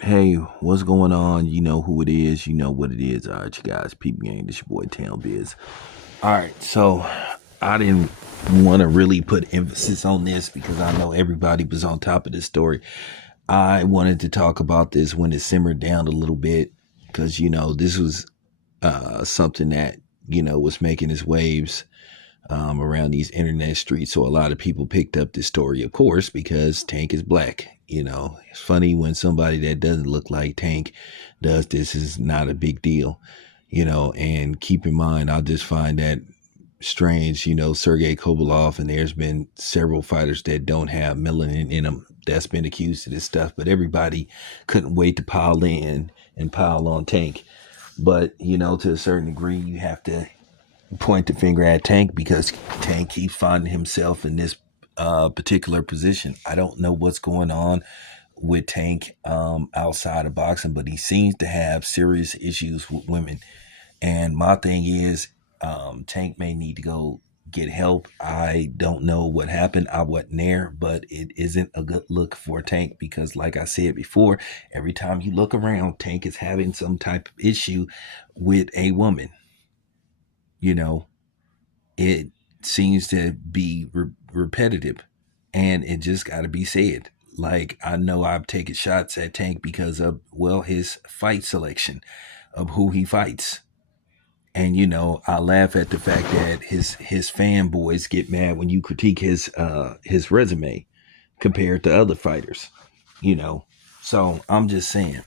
Hey, what's going on? You know who it is. You know what it is. All right, you guys, Peep Gang, this your boy Town Biz. All right, so I didn't want to really put emphasis on this because I know everybody was on top of this story. I wanted to talk about this when it simmered down a little bit because, this was something that, was making its waves around these internet streets. So a lot of people picked up this story, of course, because Tank is black. It's funny when somebody that doesn't look like Tank does this is not a big deal. And keep in mind, I just find that strange. Sergey Kovalov, and there's been several fighters that don't have melanin in them that's been accused of this stuff, but everybody couldn't wait to pile in and pile on Tank. But to a certain degree, you have to point the finger at Tank because Tank keeps finding himself in this particular position. I don't know what's going on with Tank outside of boxing, but he seems to have serious issues with women. And my thing is, Tank may need to go get help. I don't know what happened. I wasn't there, but it isn't a good look for Tank because, like I said before, every time you look around, Tank is having some type of issue with a woman. You know, it seems to be repetitive and it just got to be said. Like, I know I've taken shots at Tank because of, well, his fight selection of who he fights. And, I laugh at the fact that his fanboys get mad when you critique his resume compared to other fighters, you know. So I'm just saying,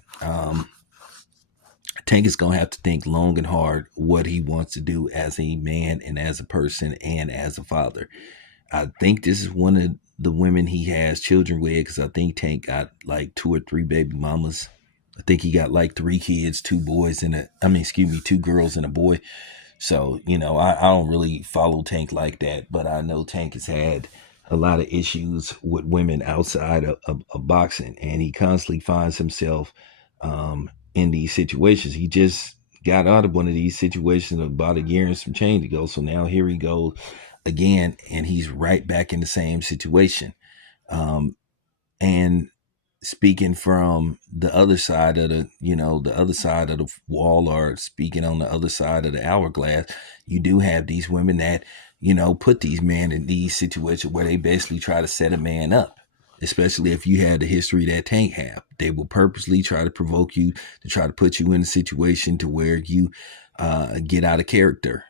Tank is going to have to think long and hard what he wants to do as a man and as a person and as a father. I think this is one of the women he has children with because I think Tank got like two or three baby mamas. I think he got like three kids, two boys and two girls and a boy. So, I don't really follow Tank like that, but I know Tank has had a lot of issues with women outside of boxing, and he constantly finds himself in these situations. He just got out of one of these situations about a year and some change ago. So now here he goes again, and he's right back in the same situation. And speaking from the other side of the other side of the wall, or speaking on the other side of the hourglass, you do have these women that, put these men in these situations where they basically try to set a man up. Especially if you had the history that Tank have, they will purposely try to provoke you to try to put you in a situation to where you get out of character,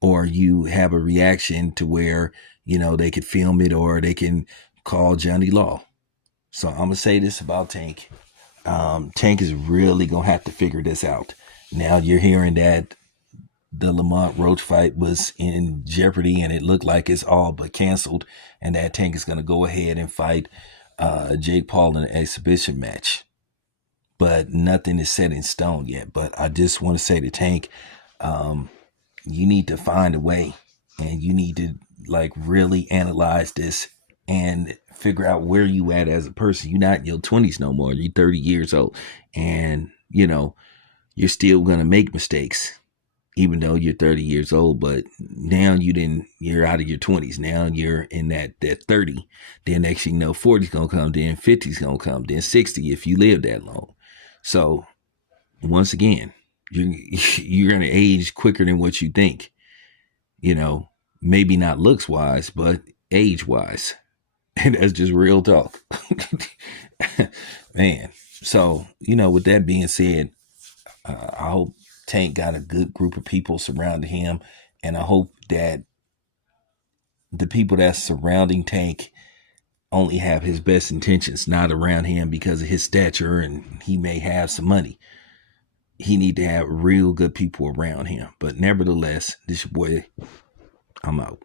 or you have a reaction to where they could film it or they can call Johnny Law. So I'm gonna say this about Tank. Tank is really gonna have to figure this out. Now you're hearing that the Lamont Roach fight was in jeopardy and it looked like it's all but canceled, and that Tank is gonna go ahead and fight Jake Paul in an exhibition match. But nothing is set in stone yet. But I just want to say to Tank, you need to find a way, and you need to like really analyze this and figure out where you at as a person. You're not in your 20s no more. You're 30 years old, and you're still gonna make mistakes even though you're 30 years old. But now you're out of your 20s. Now you're in that 30. Then next thing you know, 40's gonna come, then 50's gonna come, then 60 if you live that long. So once again, you're gonna age quicker than what you think. Maybe not looks wise, but age wise. And that's just real talk. Man. So, with that being said, I hope Tank got a good group of people surrounding him. And I hope that the people that's surrounding Tank only have his best intentions, not around him because of his stature and he may have some money. He need to have real good people around him. But nevertheless, this your boy. I'm out.